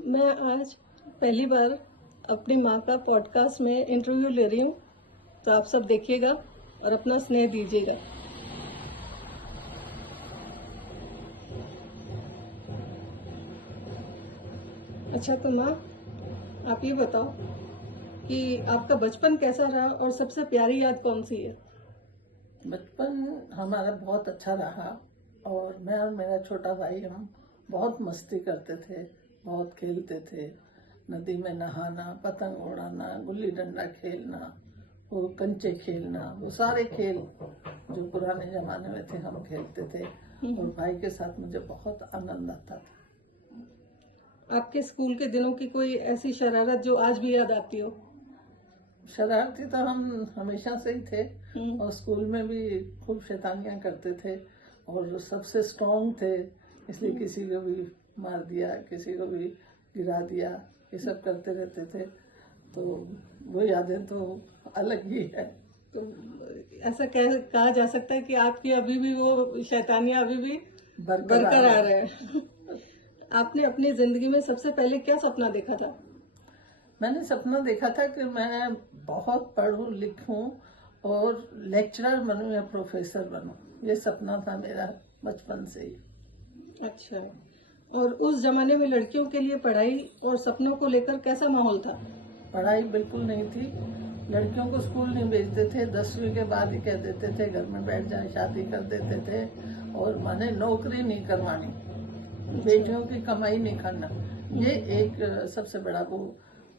मैं आज पहली बार अपनी माँ का पॉडकास्ट में इंटरव्यू ले रही हूँ, तो आप सब देखिएगा और अपना स्नेह दीजिएगा। अच्छा, तो माँ, आप ये बताओ कि आपका बचपन कैसा रहा और सबसे प्यारी याद कौन सी है? बचपन हमारा बहुत अच्छा रहा और मैं और मेरा छोटा भाई हम बहुत मस्ती करते थे, बहुत खेलते थे। नदी में नहाना, पतंग उड़ाना, गुल्ली डंडा खेलना, वो कंचे खेलना, वो सारे खेल जो पुराने ज़माने में थे हम खेलते थे और भाई के साथ मुझे बहुत आनंद आता था। आपके स्कूल के दिनों की कोई ऐसी शरारत जो आज भी याद आती हो? शरारती तो हम हमेशा से ही थे और स्कूल में भी खूब शैतानियाँ करते थे और सबसे स्ट्रॉन्ग थे, इसलिए किसी को भी मार दिया, किसी को भी गिरा दिया, ये सब करते रहते थे। तो वो यादें तो अलग ही है। तो ऐसा कहा जा सकता है कि आपकी अभी भी वो शैतानियाँ अभी भी बरकरार है। आपने अपनी जिंदगी में सबसे पहले क्या सपना देखा था? मैंने सपना देखा था कि मैं बहुत पढ़ूं लिखूं और लेक्चरर बनूं या प्रोफेसर बनूं। ये सपना था मेरा बचपन से ही। अच्छा, और उस जमाने में लड़कियों के लिए पढ़ाई और सपनों को लेकर कैसा माहौल था? पढ़ाई बिल्कुल नहीं थी, लड़कियों को स्कूल नहीं भेजते थे, 10वीं के बाद ही कह देते थे घर में बैठ जाए, शादी कर देते थे और माने नौकरी नहीं करवानी, बेटियों की कमाई नहीं करना। ये एक सबसे बड़ा वो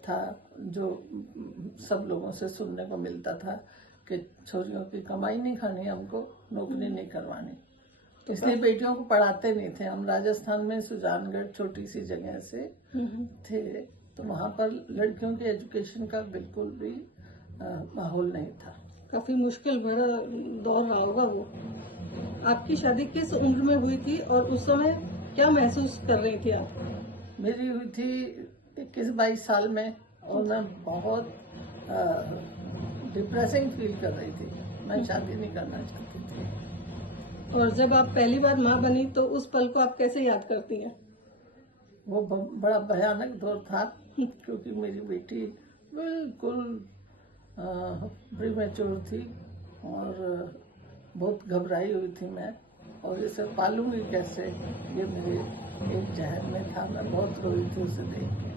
था जो सब लोगों से सुनने को मिलता था कि छोरियों की कमाई नहीं खानी, हमको नौकरी नहीं करवानी। इसलिए बेटियों को पढ़ाते नहीं थे। हम राजस्थान में सुजानगढ़ छोटी सी जगह से थे, तो वहाँ पर लड़कियों की एजुकेशन का बिल्कुल भी माहौल नहीं था। काफी मुश्किल भरा दौर रहा होगा वो। आपकी शादी किस उम्र में हुई थी और उस समय क्या महसूस कर रही थी आप? मेरी हुई थी 21-22 साल में और मैं बहुत डिप्रेसिंग फील कर रही थी। मैं शादी नहीं करना चाहती थी। और जब आप पहली बार माँ बनी तो उस पल को आप कैसे याद करती हैं? वो बड़ा भयानक दौर था क्योंकि मेरी बेटी बिल्कुल प्रीमेच्योर थी और बहुत घबराई हुई थी मैं, और इसे पालूंगी कैसे, ये मेरे एक जहन में था। मैं बहुत रोई थी उसे देख के।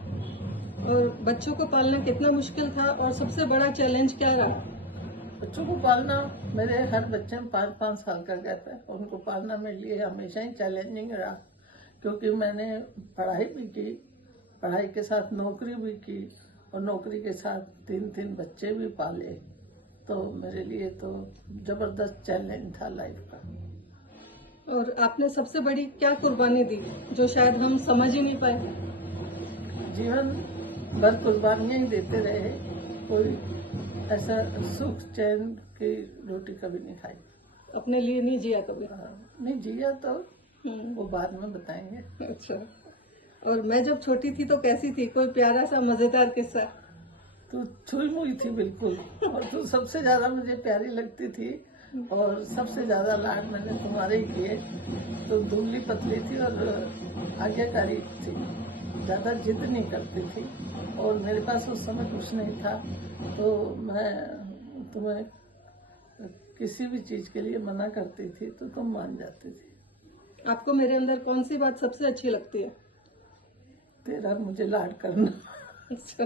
और बच्चों को पालना कितना मुश्किल था और सबसे बड़ा चैलेंज क्या रहा? बच्चों को पालना, मेरे हर बच्चे में 5-5 साल का गैप है, उनको पालना मेरे लिए हमेशा ही चैलेंजिंग रहा क्योंकि मैंने पढ़ाई भी की, पढ़ाई के साथ नौकरी भी की और नौकरी के साथ 3-3 बच्चे भी पाले। तो मेरे लिए तो जबरदस्त चैलेंज था लाइफ का। और आपने सबसे बड़ी क्या कुर्बानी दी जो शायद हम समझ ही नहीं पाए? जीवन भर कुर्बानियां ही देते रहे, कोई ऐसा सुख चैन की रोटी कभी नहीं खाई। अपने लिए नहीं जिया कभी? नहीं जिया तो वो बाद में बताएंगे। अच्छा, और मैं जब छोटी थी तो कैसी थी? कोई प्यारा सा मजेदार किस्सा? तू छुई मुई थी बिल्कुल, और तू सबसे ज्यादा मुझे प्यारी लगती थी और सबसे ज्यादा लाड मैंने तुम्हारे ही किए। तो दुबली पतली थी और आज्ञाकारी थी, ज्यादा जिद नहीं करती थी और मेरे पास उस समय कुछ नहीं था, तो मैं तुम्हें किसी भी चीज के लिए मना करती थी तो तुम मान जाती थी। आपको मेरे अंदर कौन सी बात सबसे अच्छी लगती है? तेरा मुझे लाड करना। अच्छा।